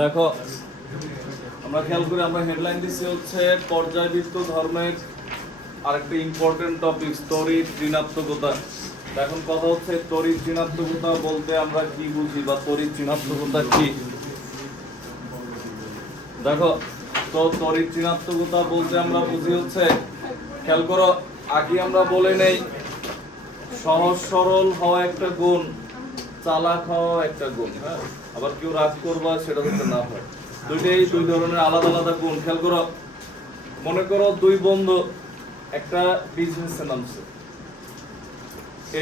দেখো আমরা খেয়াল করি, আমরা হেডলাইন দিচ্ছি হচ্ছে পর্যায়বৃত্ত ধর্মের আরেকটা ইম্পর্টেন্ট টপিক তড়িৎ ঋণাত্মকতা। এখন কথা হচ্ছে তড়িৎ ঋণাত্মকতা বলতে আমরা কি বুঝি বা তড়িৎ ঋণাত্মকতা কি। দেখো তো তড়িৎ ঋণাত্মকতা বলতে আমরা বুঝি হচ্ছে, খেয়াল করো আগে আমরা বলে নেই সহজ সরল হওয়া একটা গুণ, চালাক হওয়া একটা গুণ। হ্যাঁ, আবার কেউ রাগ করবা সেটা হচ্ছে না হয়, দুইটাই দুই ধরনের আলাদা আলাদা গুণ। খেয়াল করো, মনে করো দুই বন্ধু একটা বিজনেসে নামছে,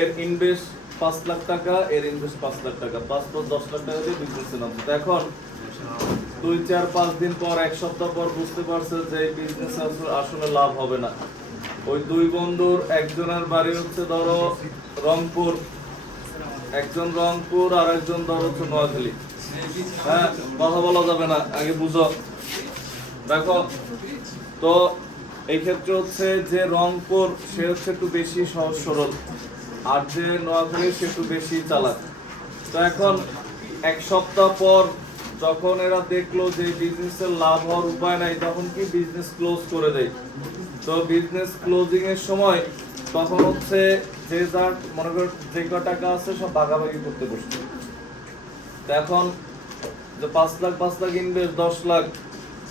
এর ইনভেস্ট 5 লাখ টাকা, এর ইনভেস্ট 5 লাখ টাকা, 5 + 10 লাখ টাকা দিয়ে বিজনেসে নামছে। তো এখন 2-4-5 দিন পর, এক সপ্তাহ পর বুঝতে পারছে যে এই বিজনেস আসলে লাভ হবে না। ওই দুই বন্ধুর একজনের বাড়ি হচ্ছে ধরো রংপুর, একজন রংপুর আর একজন ধরো হচ্ছে নোয়াখালী। হ্যাঁ, কথা বলা যাবে না, আগে বুঝো। দেখো তো এই ক্ষেত্রে হচ্ছে যে রংপুর সে হচ্ছে একটু বেশি সহজ সরল, আর যে নোয়াখালী সে একটু বেশি চালাক। তো এখন এক সপ্তাহ পর যখন এরা দেখলো যে বিজনেসের লাভ হওয়ার উপায় নাই, তখন কি বিজনেস ক্লোজ করে দেয়। তো বিজনেস ক্লোজিং এর সময় তখন হচ্ছে যে যার মনে করো যে কত টাকা আছে সব ভাগাভাগি করতে বসছে। তো এখন যে 5 লাখ ইনভেস্ট 10 লাখ,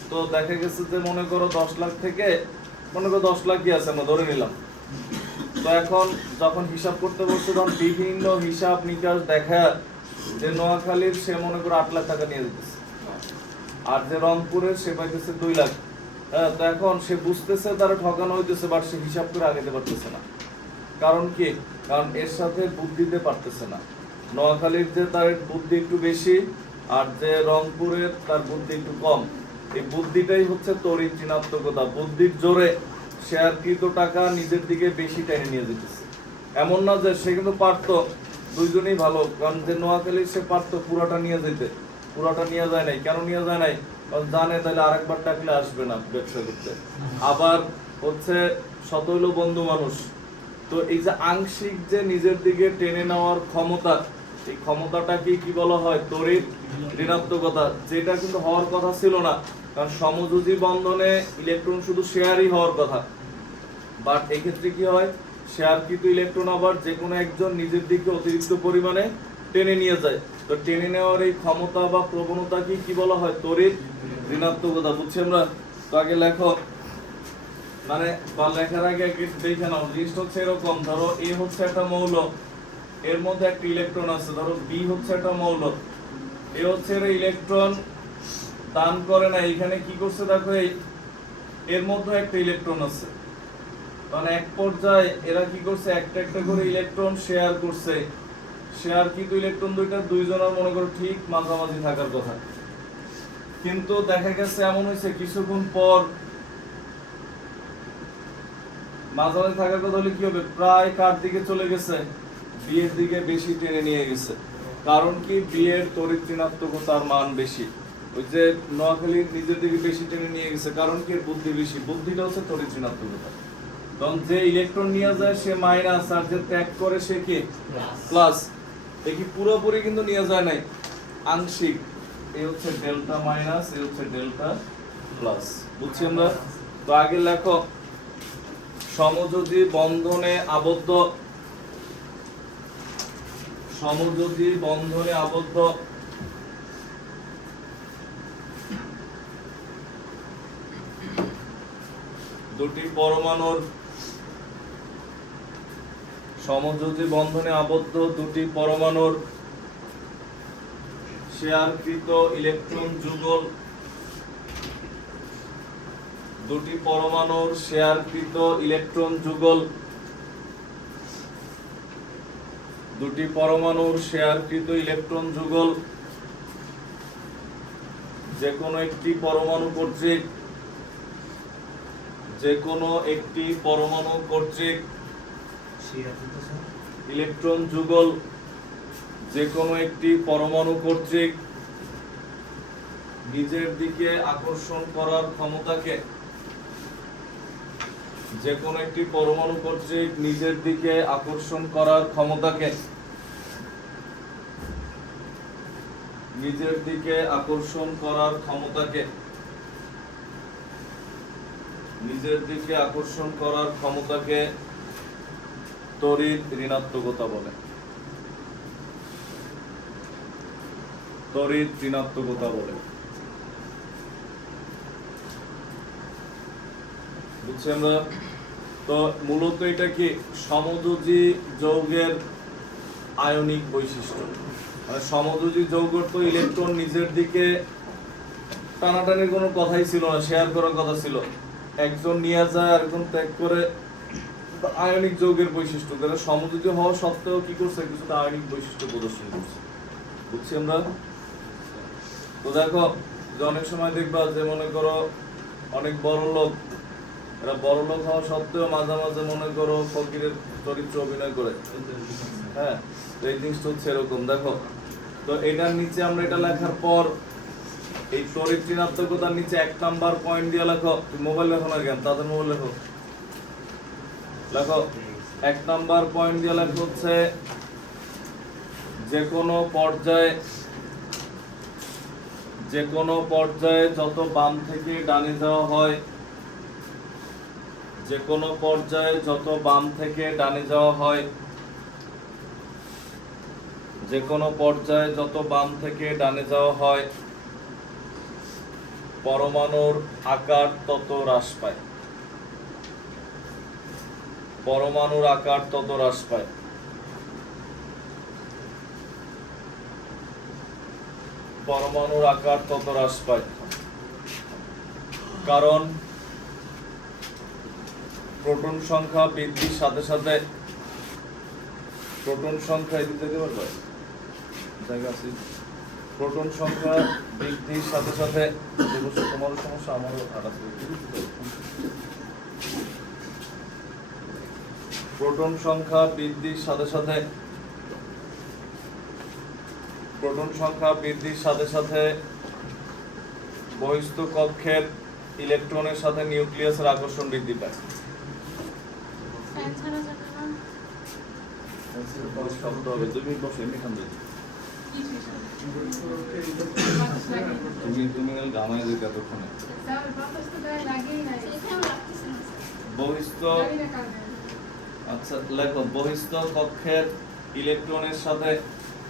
তো দেখা গেছে যে মনে করো 10 লাখ থেকে মনে করো 10 লাখই আছে, আমরা ধরে নিলাম। তো এখন যখন হিসাব করতে বসছে, তখন বিভিন্ন হিসাব নিকাশ দেখা যে নোয়াখালীর সে মনে করো 8 লাখ টাকা নিয়ে যেতেছে, আর যে রংপুরের সে পাইতেছে 2 লাখ। হ্যাঁ, তো এখন সে বুঝতেছে তারা ঠকানো হইতেছে, বাট সে হিসাব করে আগাতে পারতেছে না। কারণ কি? কারণ এর সাথে বুদ্ধি দিতে পারতেছে না। নোয়াখালীর যে তার বুদ্ধি একটু বেশি, আর যে রংপুরের তার বুদ্ধি একটু কম। এই বুদ্ধিটাই হচ্ছে তড়িৎ ঋণাত্মকতা। বুদ্ধির জোরে শেয়ারকৃত টাকা নিজের দিকে বেশি টেনে নিয়ে যেতেছে। এমন না যে সে কিন্তু পারতো, দুইজনেই ভালো, কারণ যে নোয়াখালীর সে পারতো পুরোটা নিয়ে যেতে, পুরোটা নিয়ে যায় নাই। কেন নিয়ে যায় নাই? কারণ জানে তাহলে আরেকবার ডাকলে আসবে না ব্যবসা করতে। আবার হচ্ছে শত হইলো বন্ধু মানুষ। তো এই যে আংশিক যে নিজের দিকে টেনে নেওয়ার ক্ষমতা, এই ক্ষমতাটাকে কি বলা হয়? তড়িৎ ঋণাত্মকতা। যেটা কিন্তু হওয়ার কথা ছিল না, কারণ সমযোজী বন্ধনে ইলেকট্রন শুধু শেয়ারই হওয়ার কথা। বাট এই ক্ষেত্রে কি হয়? শেয়ারকৃত ইলেকট্রন আবার যে কোনো একজন নিজের দিকে অতিরিক্ত পরিমাণে টেনে নিয়ে যায়। তো টেনে নেওয়ার এই ক্ষমতা বা প্রবণতাকে কি বলা হয়? তড়িৎ ঋণাত্মকতা। বুঝছি আমরা? তো আগে লেখো, মানে বা লেখার আগে দেখে নাও। জিনিসটা হচ্ছে এরকম, ধরো এ হচ্ছে একটা মৌল, এর মধ্যে একটা ইলেকট্রন আছে। ধরো বি হচ্ছে একটা মৌল, এ হচ্ছে এর ইলেকট্রন দান করে না। এখানে কি করছে দেখো, এর মধ্যে একটা ইলেকট্রন আছে। কারণ এক পর্যায়ে এরা কি করছে, একটা একটা করে ইলেকট্রন শেয়ার করছে। শেয়ার কিন্তু ইলেকট্রন দুইজনের মনে করো ঠিক মাঝামাঝি থাকার কথা, কিন্তু দেখা গেছে এমন হয়েছে কিছুক্ষণ পর মাঝামাঝি থাকার কথা হলে কি হবে? প্রায় কার দিকে চলে গেছে? বি এর দিকে বেশি টেনে নিয়ে গেছে। কারণ কি? বি এর তড়িৎ ঋণাত্মকতার মান বেশি। ওই যে নোয়াখালীর নিজের দিকে বেশি টেনে নিয়ে গেছে, কারণ কি? এর বুদ্ধি বেশি। বুদ্ধিটা হচ্ছে তড়িৎ ঋণাত্মকতা। তখন যে ইলেকট্রন নিয়ে যায় সে মাইনাস, আর যে ত্যাগ করে সে কি? প্লাস। দেখি পুরোপুরি কিন্তু নিয়ে যায় নাই, আংশিক। এই হচ্ছে ডেল্টা মাইনাস, এই হচ্ছে ডেল্টা প্লাস। বুঝছি আমরা? তো আগে লেখো, সমযোজী বন্ধনে আবদ্ধ, সমযোজী বন্ধনে আবদ্ধ দুটি পরমাণুর, সমযোজী বন্ধনে আবদ্ধ দুটি পরমাণুর শেয়ারকৃত ইলেকট্রন যুগল, দুটি পরমাণুর শেয়ারকৃত ইলেকট্রন যুগল, দুটি পরমাণুর শেয়ারকৃত ইলেকট্রন যুগল যে কোনো একটি পরমাণু কর্তৃক, যে কোনো একটি পরমাণু কর্তৃক ইলেকট্রন যুগল, যে কোনো একটি পরমাণু কর্তৃক নিজের দিকে আকর্ষণ করার ক্ষমতাকে, যে কোনো একটি পরমাণু কর্তৃক নিজের দিকে আকর্ষণ করার ক্ষমতাকে নিজের দিকে আকর্ষণ করার ক্ষমতাকে তড়িৎ ঋণাত্মকতা বলে। বুঝছি আমরা? তো মূলত এটা কি সমযোজী যৌগের আয়নিক বৈশিষ্ট্য। মানে সমযোজী যৌগের তো ইলেকট্রন নিজের দিকে টানাটানির কোনো কথাই ছিল না, শেয়ার করার কথা ছিল। একজন নিয়ে যায় আর একজন ত্যাগ করে। আয়নিক যৌগের বৈশিষ্ট্য, যারা সমযোজী হওয়া সত্ত্বেও কি করছে, কিছুটা আয়নিক বৈশিষ্ট্য প্রদর্শন করছে। বুঝছি আমরা? তো দেখো যে অনেক সময় দেখবা যে মনে করো অনেক বড় লোক, এরা বড় লোক হওয়া সত্ত্বেও মাঝে মাঝে মনে করো ফকিরের চরিত্র অভিনয় করে। হ্যাঁ, তো এই জিনিসটা হচ্ছে এরকম। দেখো তো এটার নিচে আমরা এটা লেখার পর এই তড়িৎ ঋণাত্মকতার নিচে 1 নাম্বার পয়েন্ট দিয়ে লেখো। তুমি মোবাইল লেখো না কেন? তাদের মোবাইল লেখো। 1 নাম্বার পয়েন্ট দিয়ে লেখা হচ্ছে যে কোনো পর্যায়ে যত বাম থেকে ডানে যাওয়া হয়, পরমাণুর আকার তত হ্রাস পায়। কারণ প্রোটন সংখ্যা বৃদ্ধির সাথে সাথে প্রোটন সংখ্যা বৃদ্ধির সাথে সাথে তোমারও সমস্যা, আমারও প্রোটন সংখ্যা বৃদ্ধির সাথে সাথে বহিস্থ কক্ষের ইলেকট্রনের সাথে নিউক্লিয়াসের আকর্ষণ বৃদ্ধি পায়। তুমি গামায় যেতে এতক্ষণে আচ্ছা লেখো, বহিস্থ কক্ষের ইলেকট্রনের সাথে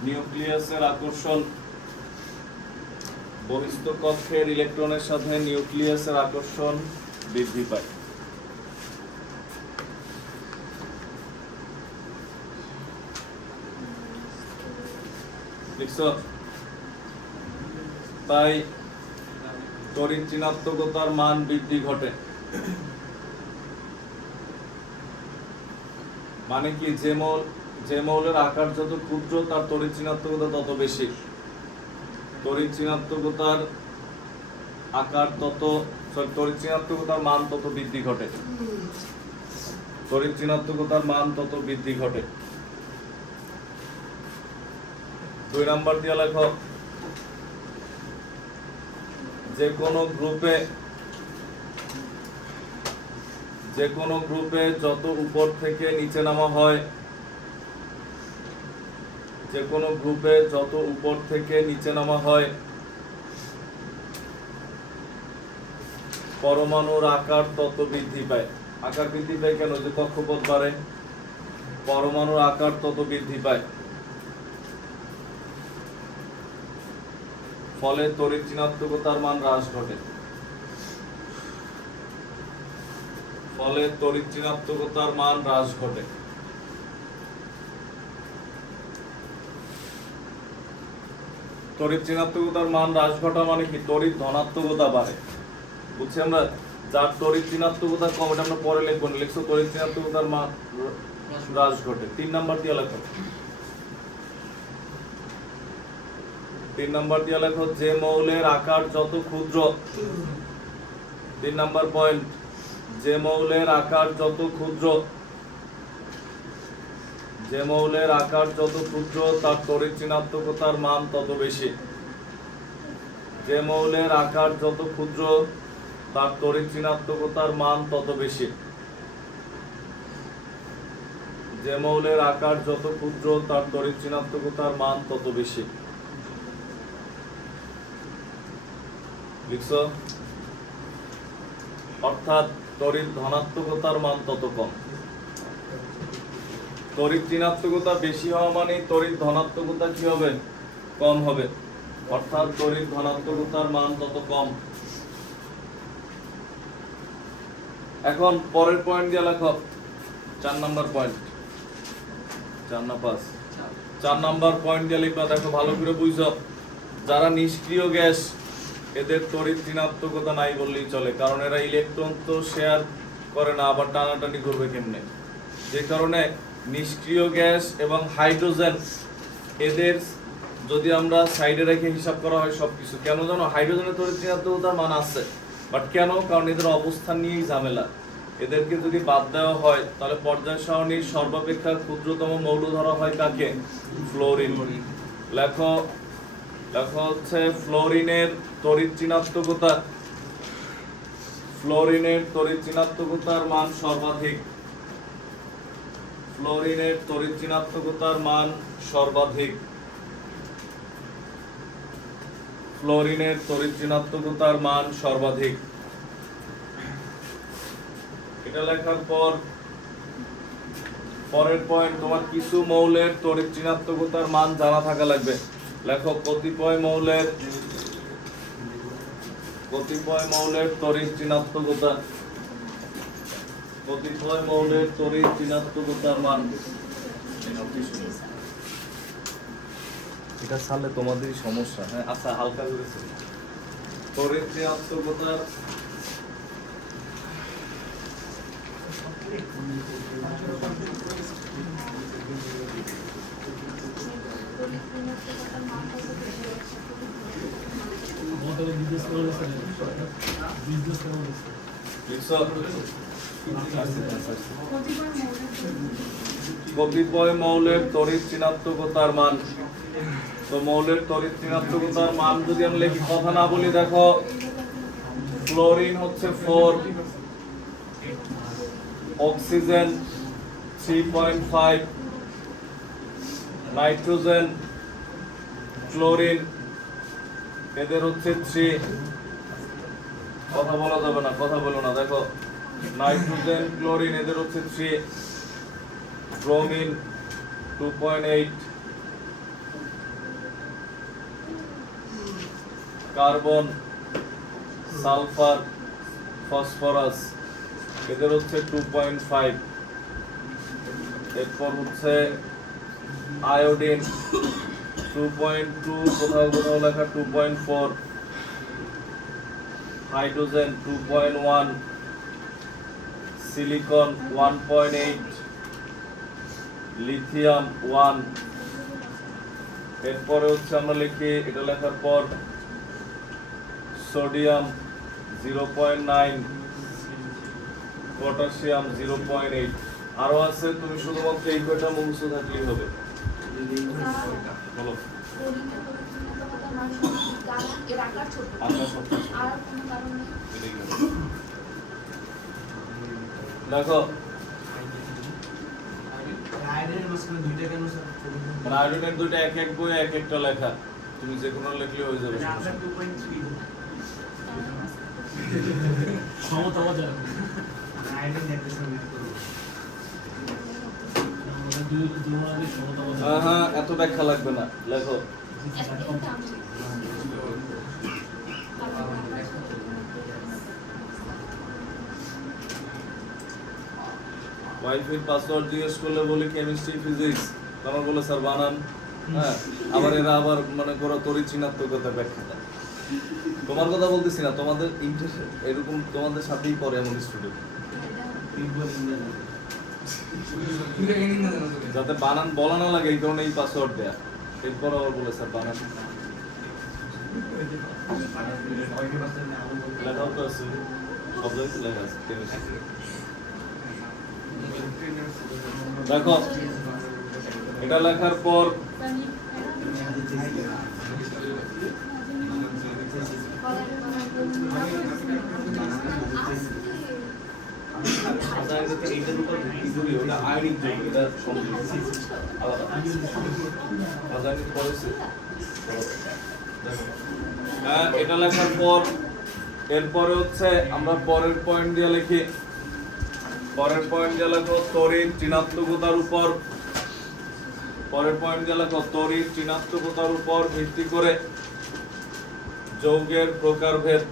নিউক্লিয়াসের আকর্ষণ বৃদ্ধি পায়। দেখছো? তাই তড়িৎ ঋণাত্মকতার মান বৃদ্ধি ঘটে। মানে কি, যে মৌলের আকার যত ক্ষুদ্র তার তড়িৎ ঋণাত্মকতা তত বেশি। তড়িৎ ঋণাত্মকতার মান তত বৃদ্ধি ঘটে। 2 নাম্বার দিয়ে লেখো, যে কোনো গ্রুপে যত উপর থেকে নিচে নামা হয়, পরমাণুর আকার তত বৃদ্ধি পায়। আকার বৃদ্ধি পায় কেন? যে কক্ষপথ বাড়ে, পরমাণুর আকার তত বৃদ্ধি পায়। ফলে তড়িৎ ঋণাত্মকতার মান হ্রাস ঘটে। তড়িৎ ঋণাত্মকতার মান হ্রাস ঘটা মানে কি? তড়িৎ ধনাত্মকতা বাড়ে। বুঝছি আমরা? যার তড়িৎ ঋণাত্মকতা কম, এটা আমরা পরে লিখবো। লিখছো তড়িৎ ঋণাত্মকতার মান হ্রাস ঘটে। 3 নাম্বার দিয়ে লেখো। 3 নাম্বার দিয়ে লেখো, যে মৌলের আকার যত ক্ষুদ্র, 3 নাম্বার পয়েন্ট, যে মৌলের আকার যত ক্ষুদ্র তার তড়িৎ ঋণাত্মকতার মান তত বেশি। যে মৌলের আকার যত ক্ষুদ্র তার তড়িৎ ঋণাত্মকতার মান তত বেশি। যে মৌলের আকার যত ক্ষুদ্র তার তড়িৎ ঋণাত্মকতার মান তত বেশি। লিখছো? অর্থাৎ তড়িৎ ধনাত্মকতার মান তত কম। তড়িৎ ঋণাত্মকতা বেশি হওয়া মানে তড়িৎ ধনাত্মকতা কি হবে? কম হবে। অর্থাৎ তড়িৎ ধনাত্মকতার মান তত কম। এখন পরের পয়েন্ট দিয়ে লেখো, 4 নাম্বার পয়েন্ট। 4 না 5? 4 নাম্বার পয়েন্ট দিয়ে লিখবা। দেখো ভালো করে বুঝছো, যারা নিষ্ক্রিয় গ্যাস এদের তড়িৎ ঋণাত্মকতা নাই বললেই চলে, কারণ এরা ইলেকট্রন তো শেয়ার করে না, আবার টানাটানি করবে কেমনে? যে কারণে নিষ্ক্রিয় গ্যাস এবং হাইড্রোজেন এদের যদি আমরা সাইডে রেখে হিসাব করা হয় সবকিছু, কেন জানো? হাইড্রোজেনের তড়িৎ ঋণাত্মকতার মান আছে, বাট কেন? কারণ এদের অবস্থান নিয়েই ঝামেলা। এদেরকে যদি বাদ দেওয়া হয় তাহলে পর্যায় সারণীর সর্বাপেক্ষা ক্ষুদ্রতম মৌল ধরা হয় কাকে? ফ্লোরিন। লেখো হচ্ছে ফ্লোরিনের তড়িৎ ঋণাত্মকতা। ফ্লোরিনের তড়িৎ ঋণাত্মকতার মান সর্বাধিক। ফ্লোরিনের তড়িৎ ঋণাত্মকতার মান সর্বাধিক। ফ্লোরিনের তড়িৎ ঋণাত্মকতার মান সর্বাধিক। এটা লেখার পর পরের পয়েন্ট, তোমার কিছু মৌলের তড়িৎ ঋণাত্মকতার মান জানা থাকা লাগবে। লেখো কতিপয় মৌলের তড়িৎ ঋণাত্মকতা। কতিপয় মৌলের তড়িৎ ঋণাত্মকতার মান। এটা ছাড়লে তোমাদেরই সমস্যা। হ্যাঁ আচ্ছা, হালকা করেছে। তড়িৎ ঋণাত্মকতার কতিপয় মৌলের তড়িৎ ঋণাত্মকতার মান। তো মৌলের তড়িৎ ঋণাত্মকতার মান যদি আমরা লিখি, কথা না বলি, দেখো ক্লোরিন হচ্ছে 4, অক্সিজেন 3.5, নাইট্রোজেন, ক্লোরিন এদের হচ্ছে 3। কথা বলা যাবে না, কথা বলো না। দেখো নাইট্রোজেন, ক্লোরিন এদের হচ্ছে 3, ব্রোমিন 2.8, কার্বন, সালফার, ফসফরাস এদের হচ্ছে 2.5। এরপর হচ্ছে আয়োডিন 2.2, কোথাও কোথাও লেখা 2.4, হাইড্রোজেন 2.1, সিলিকন 1.8, লিথিয়াম 1। এরপরে হচ্ছে আমরা লিখি, এটা লেখার পর সোডিয়াম 0.9, পটাশিয়াম 0.8। আরো আছে, তুমি শুধুমাত্র এই কয়টা মুখস্থ থাকলেই হবে। বলো। দেখো আয়োডিনের দুইটা এক এক বই এক একটা লেখা, তুমি যে কোনো লিখলে হয়ে যাবে। হ্যাঁ, এত ব্যাখ্যা লাগবে না, লেখো। ওয়াইফাই পাসওয়ার্ড জিজ্ঞেস করলে বলি কেমিস্ট্রি, ফিজিক্স, তখন বলে স্যার বানান। হ্যাঁ, আবার এরা আবার মনে করো তড়িৎ ঋণাত্মকতা ব্যাখ্যা দেয়। তোমার কথা বলতেছি না, তোমাদের এরকম তোমাদের সাথেই পড়ে এমন স্টুডেন্ট, যাতে বানান বলা না লাগে এই কারণে এই পাসওয়ার্ড দেয়া। এরপর আবার বলে স্যার বানান লেখাও তো আছে, সব জায়গায় লেখা আছে। দেখো এটা লেখার পর এটা লেখার পর এরপরে হচ্ছে আমরা পরের পয়েন্ট দিয়ে লিখি, পরের পয়েন্ট দিয়ে লেখো তড়িৎ ঋণাত্মকতার উপর, পরের পয়েন্ট দিয়ে লেখো তড়িৎ ঋণাত্মকতার উপর ভিত্তি করে যৌগের প্রকারভেদ।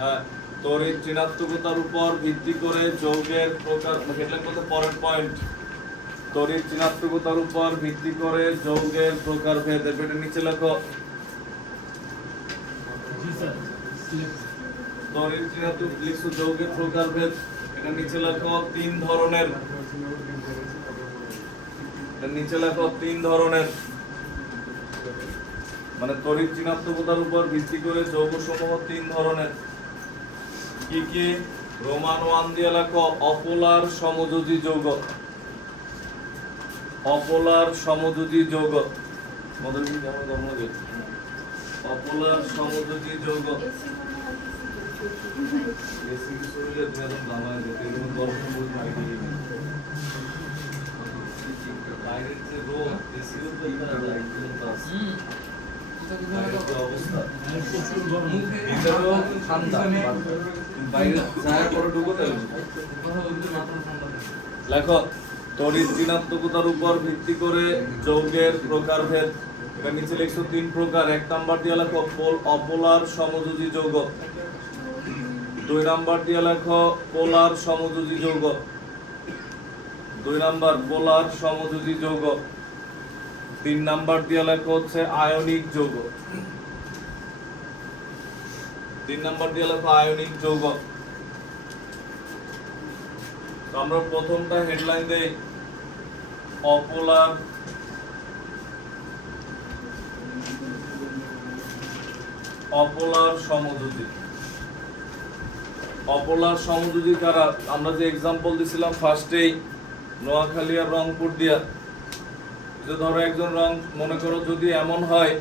হ্যাঁ, তড়িৎ ঋণাত্মকতার উপর ভিত্তি করে যৌগের প্রকার, হেডলাইন বলতে পরের পয়েন্ট, তড়িৎ ঋণাত্মকতার উপর ভিত্তি করে যৌগের প্রকারভেদ। এর নিচে লেখো তড়িৎ ঋণাত্মক লিখছো যৌগের প্রকারভেদ। এটা নিচে লেখো তিন ধরনের, এটা নিচে লেখো তিন ধরনের, মানে তড়িৎ ঋণাত্মকতার উপর ভিত্তি করে যৌগ সমূহ তিন ধরনের। কি কি? রোমান 1 দিয়ে লেখো অপোলার সমযোজী যৌগ, অপোলার সমযোজী যৌগ, অপোলার সমযোজী যৌগ। লেখো তড়িৎ ঋণাত্মকতার উপর ভিত্তি করে যৌগের প্রকারভেদ। এটা নিচে লিখছো তিন প্রকার। 1 নাম্বার দিয়ে লেখো অপোলার সমযোজী যৌগ, 2 নাম্বার দিয়ে লেখো পোলার সমযোজী যৌগ, 2 নাম্বার পোলার সমযোজী যৌগ, 3 নাম্বার দিয়ে লেখো হচ্ছে আয়নিক যৌগ, 3 নাম্বার দিয়ে লেখো আয়নিক যৌগ। তো আমরা প্রথমটা হেডলাইন দেই অপোলার, অপোলার সমযোজী। অপোলার সমযোজী কারা? আমরা যে এক্সাম্পল দিছিলাম ফার্স্টেই নোয়াখালী আর রংপুর দিয়া, যে ধরো একজন মনে করো যদি এমন হয়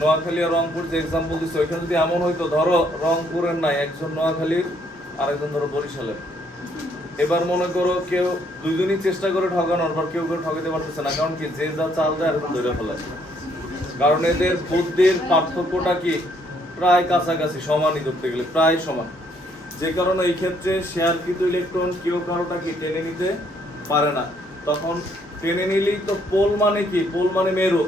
নোয়াখালী আর রংপুর যে এক্সাম্পল দিছে ওইখানে যদি এমন হইতো ধরো রংপুরের নাই, একজন নোয়াখালীর আর একজন ধরো বরিশালের। এবার মনে করো কেউ দুইজনই চেষ্টা করে ঠকানোর পর কেউ কেউ ঠকাতে পারতেছে না, কারণ কি যে যা চাল দেয় এরকম ধরে ফেলায়, কারণ এদের বুদ্ধির পার্থক্যটা কি প্রায় কাছাকাছি, সমানই ধরতে গেলে প্রায় সমান। যে কারণে এই ক্ষেত্রে শেয়ারকৃত ইলেকট্রন কেউ কারোটা কি টেনে নিতে পারে না। তখন টেনে নিলেই তো পোল মানে কি, পোল মানে মেরু,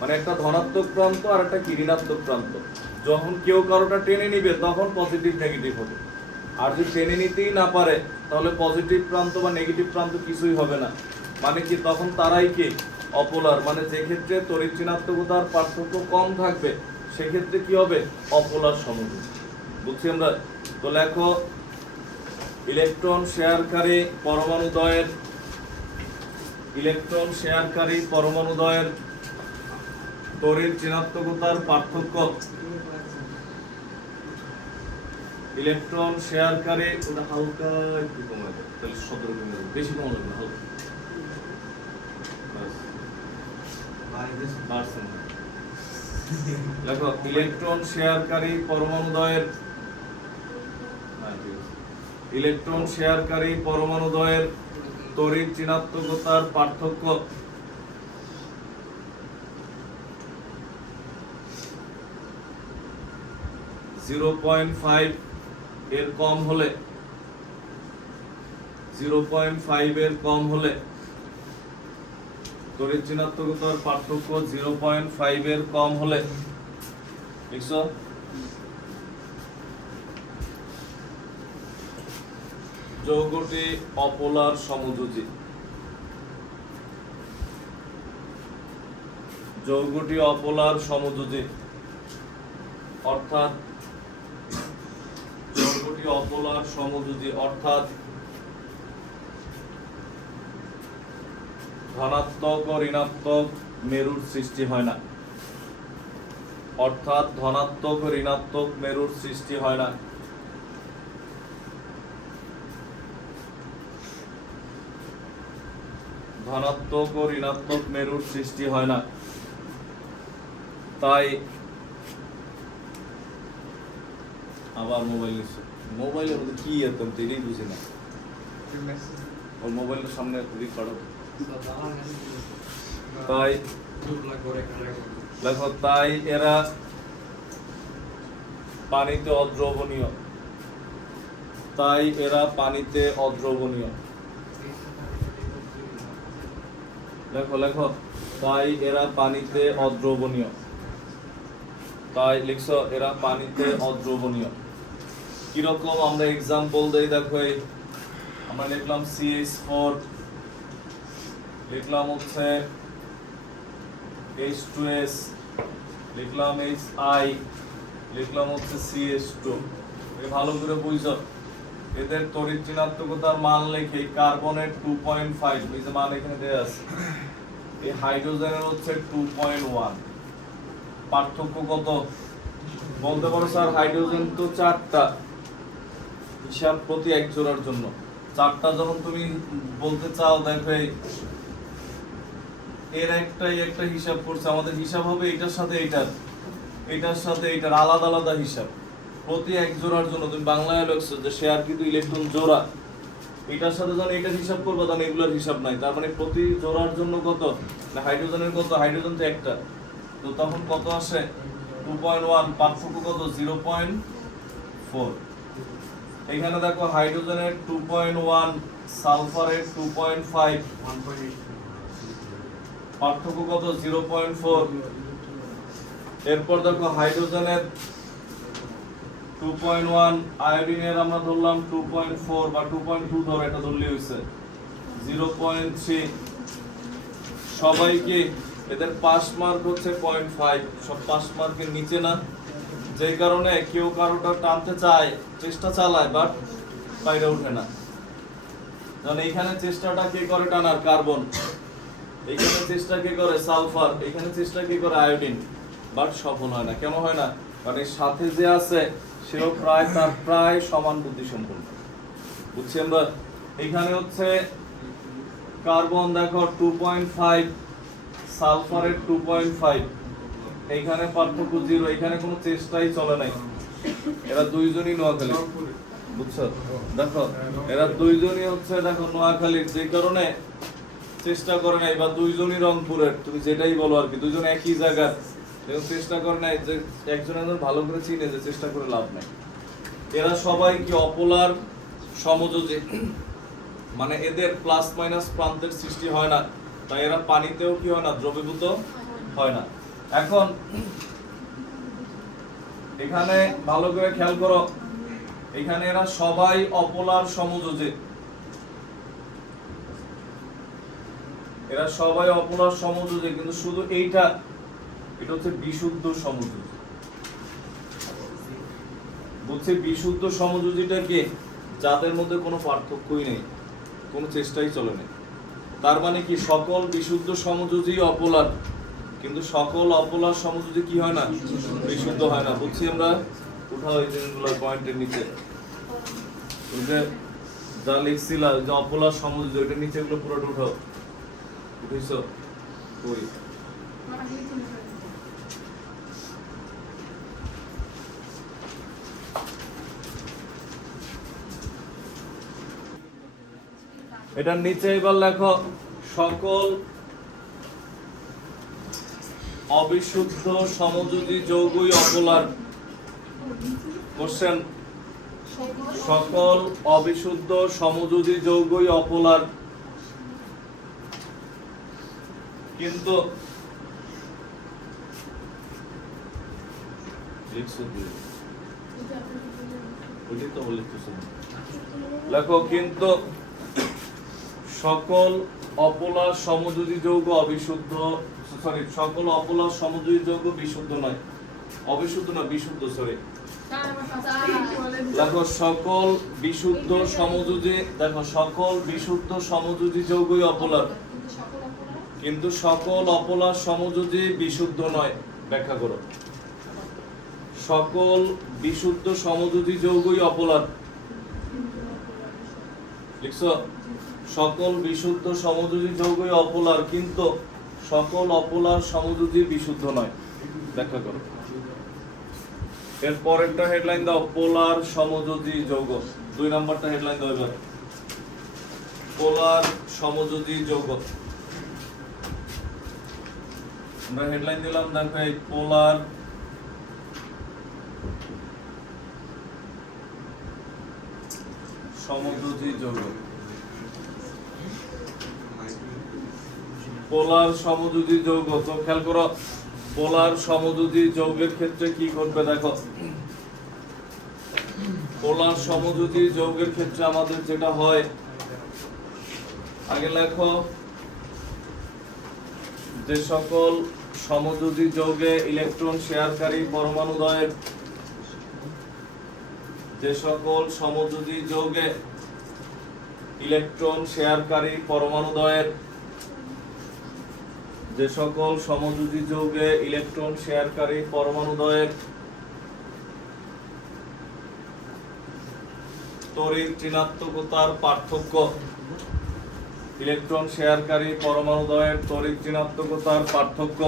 মানে একটা ধনাত্মক প্রান্ত আর একটা কি ঋণাত্মক প্রান্ত। যখন কেউ কারোটা টেনে নিবে তখন পজিটিভ নেগেটিভ হবে, আর যদি টেনে নিতেই না পারে তাহলে পজিটিভ প্রান্ত বা নেগেটিভ প্রান্ত কিছুই হবে না। মানে কি তখন তারাই কি অপোলার, মানে যে ক্ষেত্রে তড়িৎ ঋণাত্মকতার পার্থক্য কম থাকবে সেক্ষেত্রে কি হবে অপোলার সমযোজী। বুঝছি আমরা? তো লেখো ইলেকট্রন শেয়ারকারী পরমাণুদ্বয়ের, ইলেকট্রন শেয়ারকারী পরমাণুদ্বয়ের তড়িৎ ঋণাত্মকতার পার্থক্য। ইলেকট্রন শেয়ারকারী, ওটা হালকা একটু কমে দেয় তাহলে 17 কমে যাবে, বেশি কমে যাবে হালকা। দেখো ইলেকট্রন শেয়ারকারী পরমাণুদ্বয়ের, ইলেকট্রন শেয়ারকারী পরমাণুদ্বয়ের তড়িৎ ঋণাত্মকতার পার্থক্য। .5 এর কম হলে, 0.5 এর কম হলে তড়িৎ ঋণাত্মকতার পার্থক্য 0.5 এর কম হলে লিখছো যৌগটি অপোলার সমযোজী। যৌগটি অপোলার সমযোজী অর্থাৎ যৌগটি অপোলার সমযোজী অর্থাৎ ধনাত্মক ও ঋণাত্মক মেরুর সৃষ্টি হয় না, অর্থাৎ ধনাত্মক ও ঋণাত্মক মেরুর সৃষ্টি হয় না। ধনাত্মক ও ঋণাত্মক মেরুর সৃষ্টি হয় না। তাই আবার মোবাইল নিচ্ছে, মোবাইলের মধ্যে কি এত এটাই বুঝি না, ওর মোবাইলের সামনে রিড করো। তাই দেখো তাই এরা পানিতে অদ্রবণীয়, তাই এরা পানিতে অদ্রবণীয়। লেখো লেখো, তাই এরা পানিতে অদ্রবণীয়। তাই লিখছো এরা পানিতে অদ্রবণীয়। কিরকম আমরা এক্সাম্পল দেই দেখো, এই আমরা লিখলাম CH4, লিখলাম হচ্ছে H2S, লিখলাম HI, লিখলাম হচ্ছে CH2। ভালো করে বুঝছো, এদের তড়িৎ ঋণাত্মকতার মান লিখে কার্বনের 2.5, এই যে মান এখানে দেয়া আছে, এই হাইড্রোজেনের হচ্ছে 2.1। পার্থক্য কত বলতে পারো স্যার? হাইড্রোজেন তো 4টা, হিসাব প্রতি এক জোড়ার জন্য 4টা যখন তুমি বলতে চাও, দেখো এর একটা হিসাব করছে, আমাদের হিসাব হবে এটার সাথে এটার, এটার সাথে এটার, আলাদা আলাদা হিসাব প্রতি এক জোড়ার জন্য। তুমি বাংলায় লিখছো যে শেয়ার কিন্তু ইলেকট্রন জোড়া, এটার সাথে যখন এটার হিসাব করবে তখন এগুলোর হিসাব নাই। তার মানে প্রতি জোড়ার জন্য কত, না হাইড্রোজেনের কত, হাইড্রোজেন তো একটা, তো তখন কত আসে 2.1, পার্থক্য কত 0.4। এখানে দেখো হাইড্রোজেনের 2.1, সালফারের 2.5, পার্থক্য কত 0.4। এরপর দেখো হাইড্রোজেনের 2.1, আয়োডিনের আমরা ধরলাম 2.4 বা 2.2 ধর, এটা ধরলে হইছে 0.3। সবাইকে এদের পাস মার্ক হচ্ছে 0.5, সব পাস মার্কের নিচে না, যে কারণে কেউ কারোটা টানতে চায়, চেষ্টা চালায়, বাট বাইরে ওঠে না। কারণ এইখানে চেষ্টাটা কে করে টানার? কার্বন। এইখানে চেষ্টা কে করে? সালফার। এইখানে চেষ্টা কে করে? আয়োডিন। বাট সফল হয় না। কেন হয় না? মানে সাথে যে আছে সেও তার প্রায় সমান বুদ্ধি সম্পন্ন। বুঝছি আমরা? এখানে হচ্ছে কার্বন দেখো 2.5, সালফারের 2.5, এইখানে পার্থক্য 0, এখানে কোনো চেষ্টাই চলে নাই। এরা দুইজনই নোয়াখালী, বুঝছো? দেখো এরা দুইজনই হচ্ছে দেখো নোয়াখালীর, যে কারণে চেষ্টা করে নাই, বা দুইজনই রংপুরের, তুমি যেটাই বলো আর কি, দুইজন একই জায়গার, চেষ্টা করে নাই, যে একজন একজন ভালো করে চিনে যে চেষ্টা করে লাভ নাই। এরা সবাই কি অপোলার সমযোজী, মানে এদের প্লাস মাইনাস প্রান্তের সৃষ্টি হয় না, তাই এরা পানিতেও কি হয় না? দ্রবীভূত হয় না। এখন এখানে ভালো করে খেয়াল করো, এখানে এরা সবাই অপোলার সমযোজী, এরা সবাই অপোলার সমযোজী, কিন্তু শুধু এটা হচ্ছে বিশুদ্ধ সমযোজী। বলছে বিশুদ্ধ সমযোজীটা কি? যাদের মধ্যে কোনো পার্থক্যই নেই, কোনো চেষ্টাই চলে না। তার মানে কি সকল বিশুদ্ধ সমযোজী অপোলার, কিন্তু সকল অপোলার সমযোজী কি হয় না? বিশুদ্ধ হয় না। বুঝছি আমরা? উঠাও এই জিনিসগুলো পয়েন্টের নিচে, ওই যে যা লিখছিলা যে অপোলার সমযোজী, ওইটার নিচে গুলো পুরোটা উঠাও। উঠেছো? ওই এটার নিচে এবার লেখো সকল অবিশুদ্ধ সমযোজী যৌগই অপোলার। কোশ্চেন, সকল অবিশুদ্ধ সমযোজী যৌগই অপোলার, কিন্তু লেখো কিন্তু সকল অপোলার সমযোজী যৌগ অবিশুদ্ধ, সরি, সকল অপোলার সমযোজী যৌগ বিশুদ্ধ নয়, অবিশুদ্ধ না বিশুদ্ধ, সরি। দেখো সকল বিশুদ্ধ সমযোজী, দেখো সকল বিশুদ্ধ সমযোজী যৌগই অপোলার, কিন্তু সকল অপোলার সমযোজী বিশুদ্ধ নয়। ব্যাখ্যা করো। সকল বিশুদ্ধ সমযোজী যৌগই অপোলার, লিখছো? সকল বিশুদ্ধ সমযোজী যৌগই অপোলার, কিন্তু সকল অপোলার সমযোজী বিশুদ্ধ নয়। ব্যাখ্যা করো। এর পরেরটা হেডলাইন দাও, পোলার সমযোজী যৌগ। 2 নাম্বারটা হেডলাইন দাও এবার, পোলার সমযোজী যৌগ। আমরা হেডলাইন দিলাম দেখো এই পোলার সমযোজী যৌগ। পোলার সমযোজী যৌগ, তো খেয়াল করো পোলার সমযোজী যৌগের ক্ষেত্রে কি ঘটবে দেখো। পোলার সমযোজী যৌগের ক্ষেত্রে আমাদের যেটা হয়, আগে লেখো যে সকল সমযোজী যৌগে ইলেকট্রন শেয়ারকারী পরমাণুদ্বয়ের, যে সকল সমযোজী যৌগে ইলেকট্রন শেয়ারকারী পরমাণুদ্বয়ের, যে সকল সমযোজী যৌগে ইলেকট্রন শেয়ারকারী পরমাণুদ্বয়ের তড়িৎ ঋণাত্মকতার পার্থক্য, ইলেকট্রন শেয়ারকারী পরমাণুদ্বয়ের তড়িৎ ঋণাত্মকতার পার্থক্য,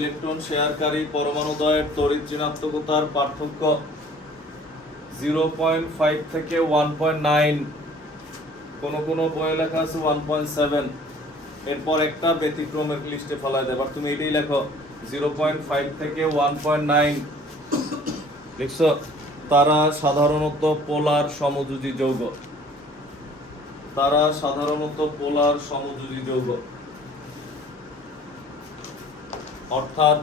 ইলেকট্রন শেয়ারকারী পরমাণুদ্বয়ের তড়িৎ ঋণাত্মকতার পার্থক্য 0.5 থেকে 1.9, কোন বইয়ে লেখা আছে 1.7, এরপর একটা ব্যতিক্রমের লিস্টে ফেলা দেয়। এবার তুমি এটাই লেখো 0.5 থেকে 1.9 লিখছো। তারা সাধারণত পোলার সমযোজী যৌগ, তারা সাধারণত পোলার সমযোজী যৌগ, অর্থাৎ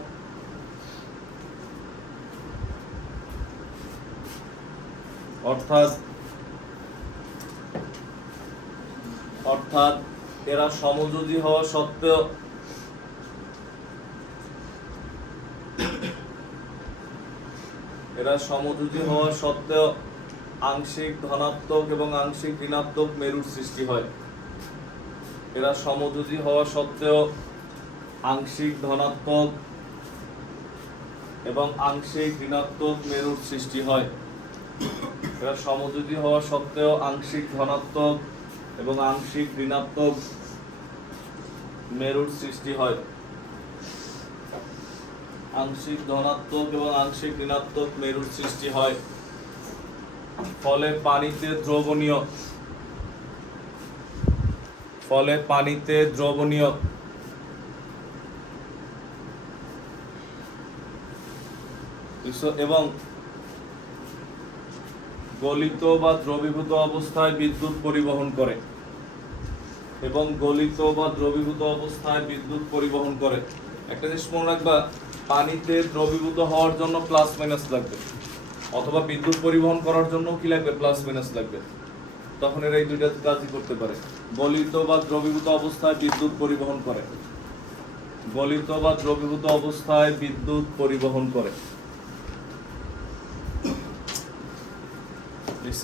এরা সমযোজী হওয়া সত্ত্বেও আংশিক ধনাত্মক এবং আংশিক ঋণাত্মক মেরুর সৃষ্টি হয়। এরা সমযোজী হওয়া সত্ত্বেও আংশিক ধনাত্মক এবং আংশিক ঋণাত্মক মেরুর সৃষ্টি হয়। এরা সমযোজী হওয়া সত্ত্বেও আংশিক ধনাত্মক এবং আংশিক ঋণাত্মক মেরুর সৃষ্টি হয়। আংশিক ধনাত্মক এবং আংশিক ঋণাত্মক মেরুর সৃষ্টি হয়। ফলে পানিতে দ্রবণীয়, এবং গলিত বা দ্রবীভূত অবস্থায় বিদ্যুৎ পরিবহন করে, একটা জিনিস মনে রাখবা, পানিতে দ্রবীভূত হওয়ার জন্য প্লাস মাইনাস লাগবে, অথবা বিদ্যুৎ পরিবহন করার জন্য কি লাগবে, প্লাস মাইনাস লাগবে। তখন এরা এই দুইটা কাজই করতে পারে। গলিত বা দ্রবীভূত অবস্থায় বিদ্যুৎ পরিবহন করে,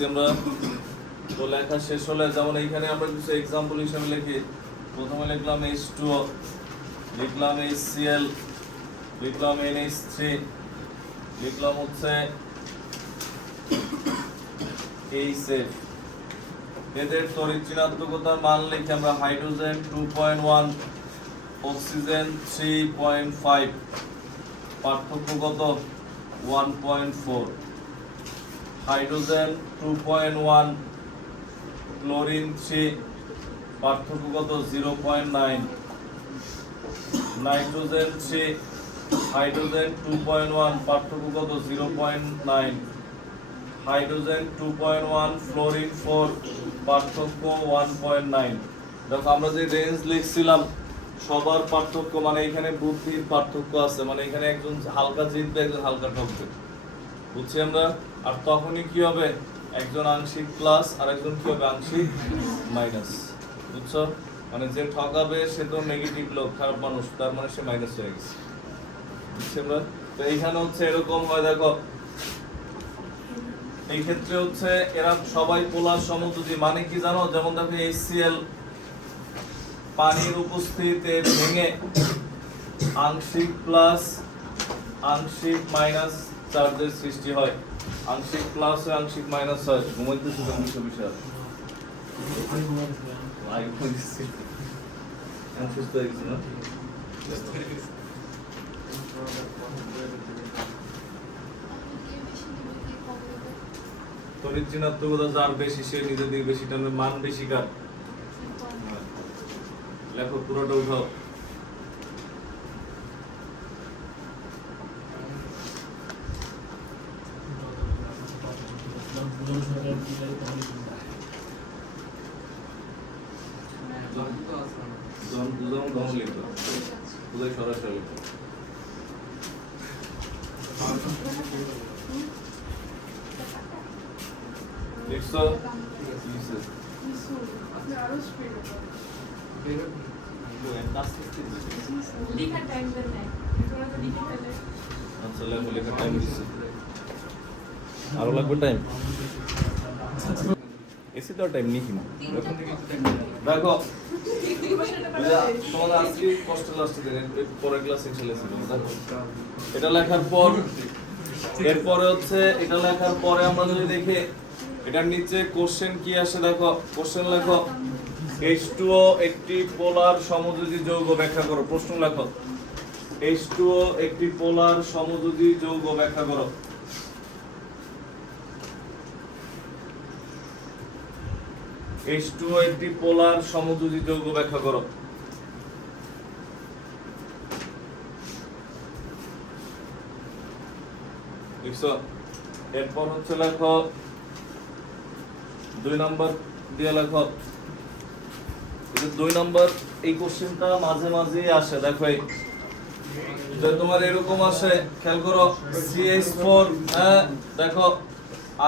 আমরা তো লেখা শেষ হলে, যেমন এইখানে আমরা কিছু এক্সাম্পল হিসেবে লিখি। প্রথমে লিখলাম H2O, লিখলাম HCl, লিখলাম NH3, লিখলাম হচ্ছে HF। এদের তড়িৎ ঋণাত্মকতার মান লিখে আমরা হাইড্রোজেন 2.1, অক্সিজেন 3.5, পার্থক্য কত 1.4, হাইড্রোজেন 2.1, ক্লোরিন 3, পার্থক্য কত 0.9, নাইট্রোজেন 3, হাইড্রোজেন 2.1, পার্থক্য কত 0.9, হাইড্রোজেন 2.1, ফ্লোরিন 4, পার্থক্য 1.9। দেখো আমরা যে রেঞ্জ লিখছিলাম সবার পার্থক্য, মানে এখানে বুদ্ধির পার্থক্য আছে, মানে এখানে একজন হালকা জিতবে, একজন হালকা ঠকবে, বুঝছি আমরা। আর তখনই কি হবে, একজন আংশিক প্লাস আর একজন কি হবে, আংশিক মাইনাস, বুঝছো? মানে যে ঠকাবে সে তো নেগেটিভ লোক, খারাপ মানুষ, তার মানে সে মাইনাস হয়ে গেছে, বুঝছি আমরা। তো এইখানে হচ্ছে এরকম হয়, দেখো এই ক্ষেত্রে হচ্ছে এরা সবাই পোলার সমযোজী। মানে কি জানো, যেমন দেখো HCl পানির উপস্থিতিতে ভেঙে আংশিক প্লাস আংশিক মাইনাস চার্জের সৃষ্টি হয়, আংশিক প্লাস হয় আংশিক মাইনাস হয়। ঘুমাইতেছে কেমন বিষয়, তড়িৎ ঋণাত্মকতা যার বেশি সে নিজের দিকে বেশি টানবে, মান বেশি কার। লেখো পুরোটা উঠাও। যেমন লিখবে বুঝাই সরাসরি লিখবে লিখছো আপনি আরো স্পিড লিখার টাইম দেন নাই তোরা তো লিখে ফেলে আচ্ছা লেখার টাইম দিচ্ছে আরো লাগবে টাইম এসি তো টাইম নিহি না দেখো তোমাদের আজকে কষ্ট লাস্ট দিন পরের ক্লাসে চলেছিল এটা লেখার পর এরপরে হচ্ছে এটা লেখার পরে আমরা যদি দেখি এটার নিচে কোশ্চেন কি আসে দেখো কোশ্চেন লেখো H2O একটি পোলার সমযোজী যৌগ ব্যাখ্যা করো প্রশ্ন লেখো H2O একটি পোলার সমযোজী যৌগ ব্যাখ্যা করো H2O একটি পোলার সমযোজী যৌগ ব্যাখ্যা করো লিখছো এরপর হচ্ছে লেখো 2 নাম্বার দিয়ে লেখো 2 নাম্বার এই কোশ্চেনটা মাঝে মাঝে আসে দেখো এই যে তোমার এরকম আসে খেয়াল করো CH4 হ্যাঁ দেখো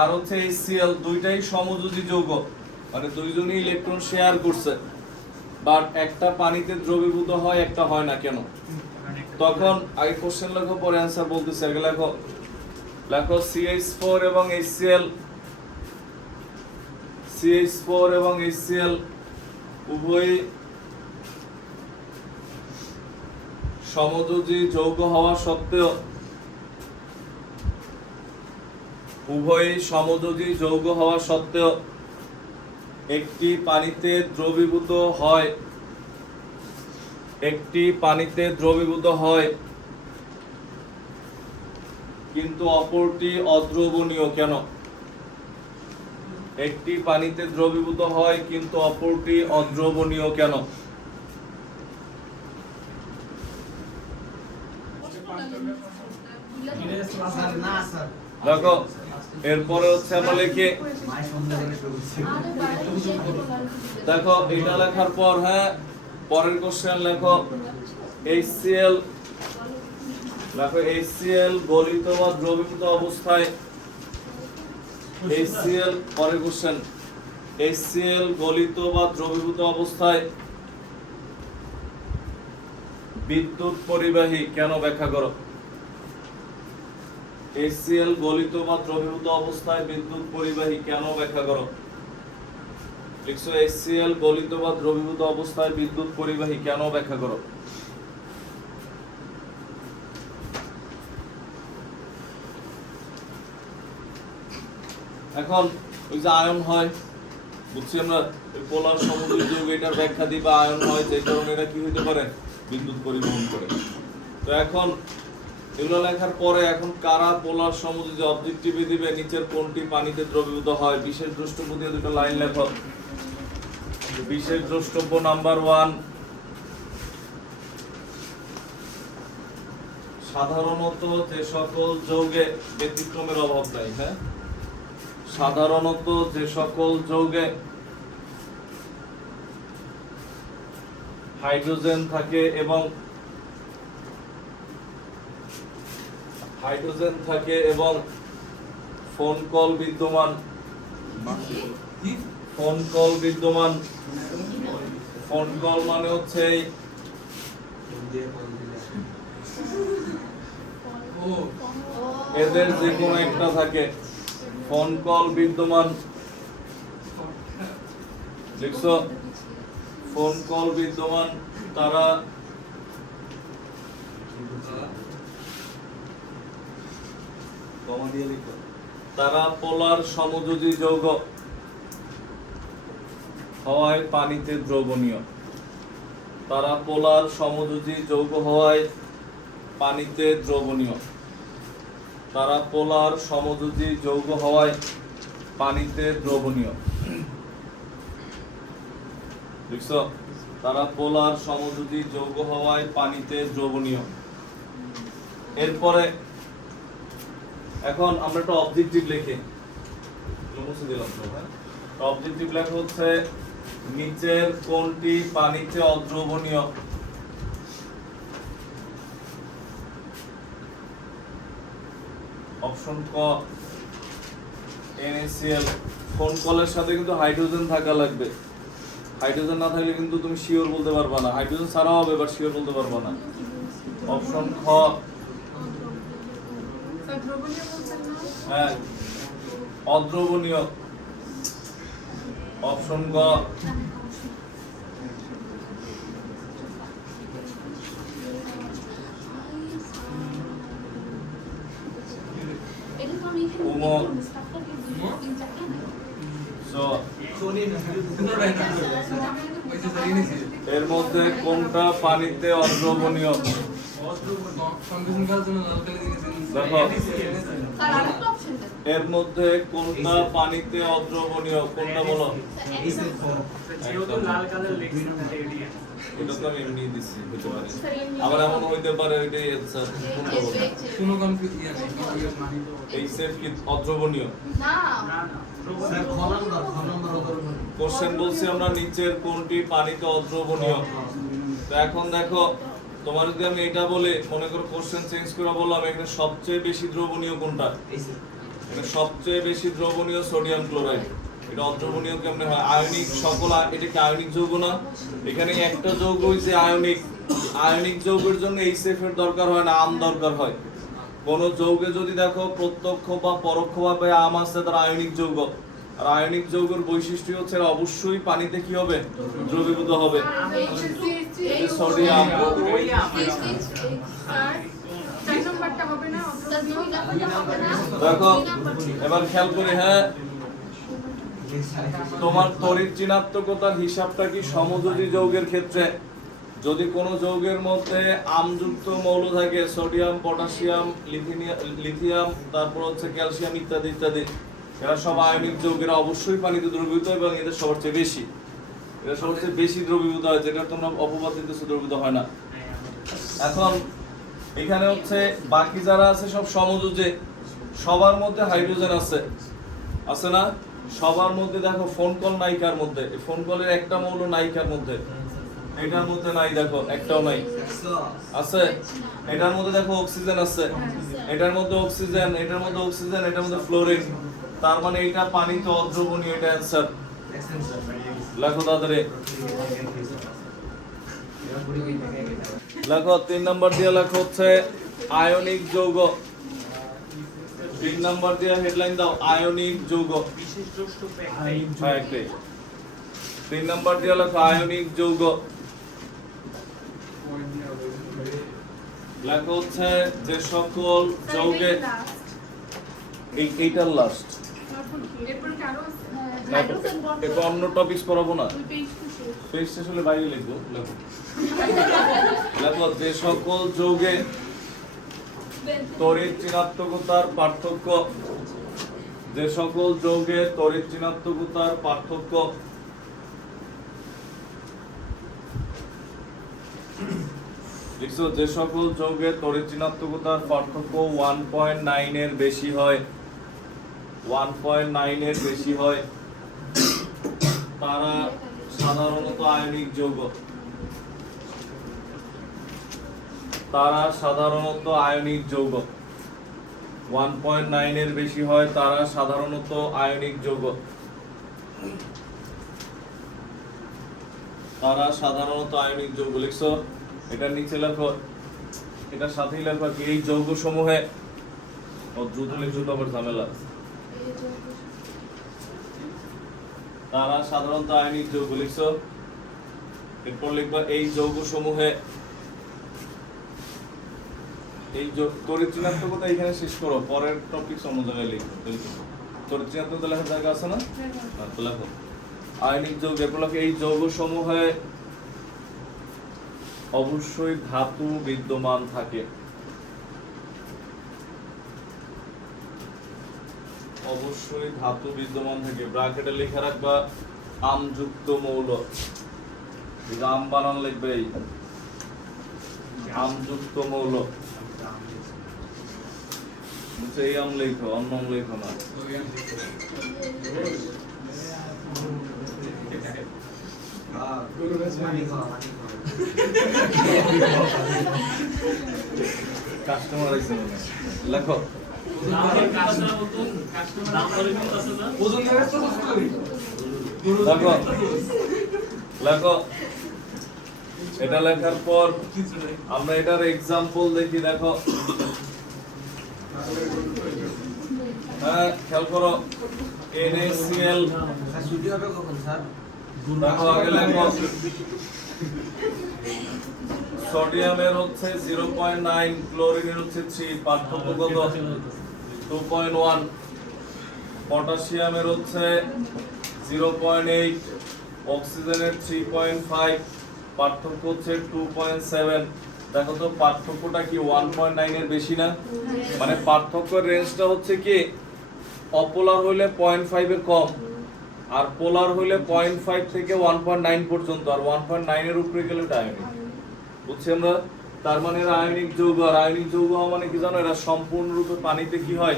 আর হচ্ছে HCl দুইটাই সমযোজী যৌগ মানে দুইজনই ইলেকট্রন শেয়ার করছে বাট একটা পানিতে দ্রবীভূত হয় একটা হয় না কেন তখন আগে কোশ্চেন লেখো পরে অ্যানসার বলতেছি আগে লেখো লেখো CH4 এবং HCl উভয়ই সমযোজী যৌগ হওয়া সত্ত্বেও একটি পানিতে দ্রবীভূত হয় কিন্তু অপরটি অদ্রবণীয় কেন একটি পানিতে দ্রবীভূত হয় কিন্তু অপরটি অদ্রবণীয় কেন দেখো এরপরে হচ্ছে আমরা লিখি দেখো এটা লেখার পর হ্যাঁ পরের কোশ্চেন লেখো HCl গলিত বা দ্রবীভূত অবস্থায় পরের কোশ্চেন HCl গলিত বা দ্রবীভূত অবস্থায় বিদ্যুৎ পরিবাহী কেন ব্যাখ্যা করো HCl গলিত বা দ্রবীভূত অবস্থায় বিদ্যুৎ পরিবাহী কেন ব্যাখ্যা করো লিখছো HCl গলিত বা দ্রবীভূত অবস্থায় বিদ্যুৎ পরিবাহী কেন ব্যাখ্যা করো এখন ওই যে আয়ন হয় বুঝছি আমরা পোলার সমযোজী যৌগ এটার ব্যাখ্যা দিবা আয়ন হয় যে কারণে এরা কি হতে পারে বিদ্যুৎ পরিবহন করে তো এখন এগুলো লেখার পরে এখন কারা পোলার সমযোজী অবজেক্টিভে দিবে নিচের কোনটি পানিতে দ্রবীভূত হয় বিশেষ দ্রষ্টব্য দিয়ে দুটো লাইন লেখো বিশেষ দ্রষ্টব্য নাম্বার 1 সাধারণত যে সকল যৌগে ব্যতিক্রমের অভাব নাই হ্যাঁ সাধারণত যে সকল যৌগে হাইড্রোজেন থাকে এবং ফোন কল মানে হচ্ছে এদের যে কোনো একটা থাকে ফোন কল বিদ্যমান লিখছো ফোন কল বিদ্যমান তারা পোলার সমযোজী যৌগ হওয়ায় পানিতে দ্রবণীয় তারা পোলার সমযোজী যৌগ হওয়ায় পানিতে দ্রবণীয় তারা পোলার সমযোজী যৌগ হওয়ায় পানিতে দ্রবণীয় দেখছো তারা পোলার সমযোজী যৌগ হওয়ায় পানিতে দ্রবণীয় এরপরে এখন আমরা একটা অবজেক্টিভ লিখি মুছে দিলাম তো হ্যাঁ অবজেক্টিভ লেখা হচ্ছে নিচের কোনটি পানিতে অদ্রবণীয় অপশন ক NaCl। ফোন কলের সাথে কিন্তু হাইড্রোজেন থাকা লাগবে, হাইড্রোজেন না থাকলে কিন্তু তুমি শিওর বলতে পারবা না, হাইড্রোজেন ছাড়াও হবে বাট শিওর বলতে পারবা না। অপশন খ স্যার দ্রবণীয় বলছেন না? হ্যাঁ অদ্রবণীয়। অপশন গ উমো। So, এর মধ্যে কোনটা পানিতে অদ্রবণীয়? দেখো এর মধ্যে কোনটা পানিতে অদ্রবণীয়, কোনটা বলো? এটা তো আমি এমনি দিছি, হতে পারে আবার এমন হইতে পারে এটাই आंसर। কোনটা বলো? কোনো কনফিউশন নেই, এই সেফ কি অদ্রবণীয়? কোশ্চেন বলছি আমরা নিচের কোনটি পানিতে অদ্রবণীয়। তো এখন দেখো তোমার যদি আমি এটা বলে মনে করো কোশ্চেন চেঞ্জ করে বললাম এখানে সবচেয়ে বেশি দ্রবণীয় কোনটা, এখানে সবচেয়ে বেশি দ্রবণীয় সোডিয়াম ক্লোরাইড। এটা অদ্রবণীয় কেমনে হয়? আয়নিক সকল এটা কি আয়নিক যৌগ না? এখানে একটা যৌগ হইছে আয়নিক, আয়নিক যৌগের জন্য এই সেফ এর দরকার হয় না, আম দরকার হয়। কোন যৌগে যদি দেখো প্রত্যক্ষ বা পরোক্ষভাবে আম আছে তার আয়নিক যৌগ, আর আয়নিক যৌগের বৈশিষ্ট্য হচ্ছে এরা অবশ্যই পানিতে কি হবে? দ্রবীভূত হবে। সোডিয়াম চার নম্বরটা হবে না? দেখো এবার খেয়াল করি, হ্যাঁ তোমার তড়িৎ ঋণাত্মকতার হিসাবটা কি সমযোজী যৌগের ক্ষেত্রে যদি কোনো যৌগের মধ্যে আমযুক্ত মৌল থাকে, সোডিয়াম, পটাশিয়াম, লিথিয়াম, তারপর হচ্ছে ক্যালসিয়াম ইত্যাদি ইত্যাদি, এরা সব আয়নিক যৌগ, এরা অবশ্যই পানিতে দ্রবীভূত এবং এদের সবচেয়ে বেশি, এরা সবচেয়ে বেশি দ্রবীভূত হয়, যেটা তোমরা অপবাদ দিতেছো দ্রবীভূত হয় না। এখন এখানে হচ্ছে বাকি যারা আছে সব সমযোজী, সবার মধ্যে হাইড্রোজেন আছে, আছে না? সবার মধ্যে দেখো ফোন কল নাইকার মধ্যে, ফোন কলের একটা মৌল নাইকার মধ্যে, এটার মধ্যে নাই, দেখো একটাও নাই, আছে? এটার মধ্যে দেখো অক্সিজেন আছে, এটার মধ্যে অক্সিজেন, এটার মধ্যে অক্সিজেন, এটার মধ্যে ফ্লোরিন, তার মানে এটা পানিতে অদ্রবণীয়, এটা অ্যানসার। লেখো তাড়াতাড়ি লেখো। 3 নাম্বার দিয়ে লেখো হচ্ছে আয়নিক যৌগ। 3 নাম্বার দিয়ে হেডলাইন দাও আয়নিক যৌগ। হ্যাঁ একটাই। 3 নাম্বার দিয়ে লেখো আয়নিক যৌগ। লেখা হচ্ছে যে সকল যৌগে এইটার লাস্ট, এরপর কি আরো আছে? এটা অন্য টপিকস পড়াবো না, ওই পেজ তো শেষ। পেজ শেষ হলে বাইরে লিখবো। লেখো লেখো যে সকল যৌগে তড়িৎ ঋণাত্মকতার পার্থক্য, যে সকল যৌগে তড়িৎ ঋণাত্মকতার পার্থক্য লিখছো, যে সকল যৌগে তড়িৎ ঋণাত্মকতার পার্থক্য 1.9 এর বেশি হয়, 1.9 এর বেশি হয়, তারা সাধারণত আয়নিক যৌগ, তারা সাধারণত আয়নিক যৌগ। 1.9 এর বেশি হয় তারা সাধারণত আয়নিক যৌগ, তারা সাধারণত আয়নিক যৌগ। লিখছো এটার নিচে লেখো, এটার সাথেই লেখো কি এই যৌগ সমূহে, দ্রুত লিখছো তো আবার ঝামেলা, তারা সাধারণত আয়নিক যৌগ। লিখছো এরপর লিখবা এই যৌগ সমূহে, এই তড়িৎ ঋণাত্মকতা এখানে শেষ করো, পরের টপিক অন্য জায়গায় লিখো। তড়িৎ ঋণাত্মকতা লেখার জায়গা আছে না? তো লেখো আয়নিক যৌগ। এরপর লেখো এই যৌগ সমূহে অবশ্যই ধাতু বিদ্যমান থাকে, অবশ্যই ধাতু বিদ্যমান থাকে। ব্র্যাকেটে লিখে রাখবা আমযুক্ত মৌল, আম বানান লিখবে এই আমযুক্ত মৌল, এই আম লেখো, অন্য আম লেখো না। কাস্টমার আছে লেখো ওজন ধরে তো কষ্ট করি দেখো লেখো এটা লেখার পর আমরা এটার এক্সাম্পল দেখি। দেখো হ্যাঁ খেয়াল করো NaCl ছুটি হবে কখন স্যার দেখো আগে লেখো সোডিয়ামের হচ্ছে 0.9, ক্লোরিনের হচ্ছে 3, পার্থক্য কত 2.1, পটাশিয়ামের হচ্ছে 0.8, অক্সিজেনের 3.5, পার্থক্য হচ্ছে 2.7। দেখো তো পার্থক্যটা কি 1.9 এর বেশি না? মানে পার্থক্যের রেঞ্জটা হচ্ছে কি অপোলার হইলে 0.5 এর কম আর পোলার হইলে 0.5 থেকে 1.9 পর্যন্ত, আর 1.9 এর উপরে গেলে এটা আয়নিক। বুঝছি আমরা? তার মানে এরা আয়নিক যৌগ, আর আয়নিক যৌগ হওয়া মানে কি জানো, এরা সম্পূর্ণরূপে পানিতে কি হয়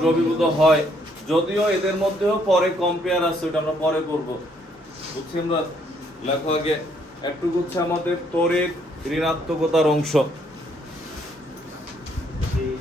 দ্রবীভূত হয়। যদিও এদের মধ্যেও পরে কম্পেয়ার আছে, ওটা আমরা পরে করব। বুঝছি আমরা? লেখো আগে একটু হচ্ছে আমাদের তড়িৎ ঋণাত্মকতার অংশ।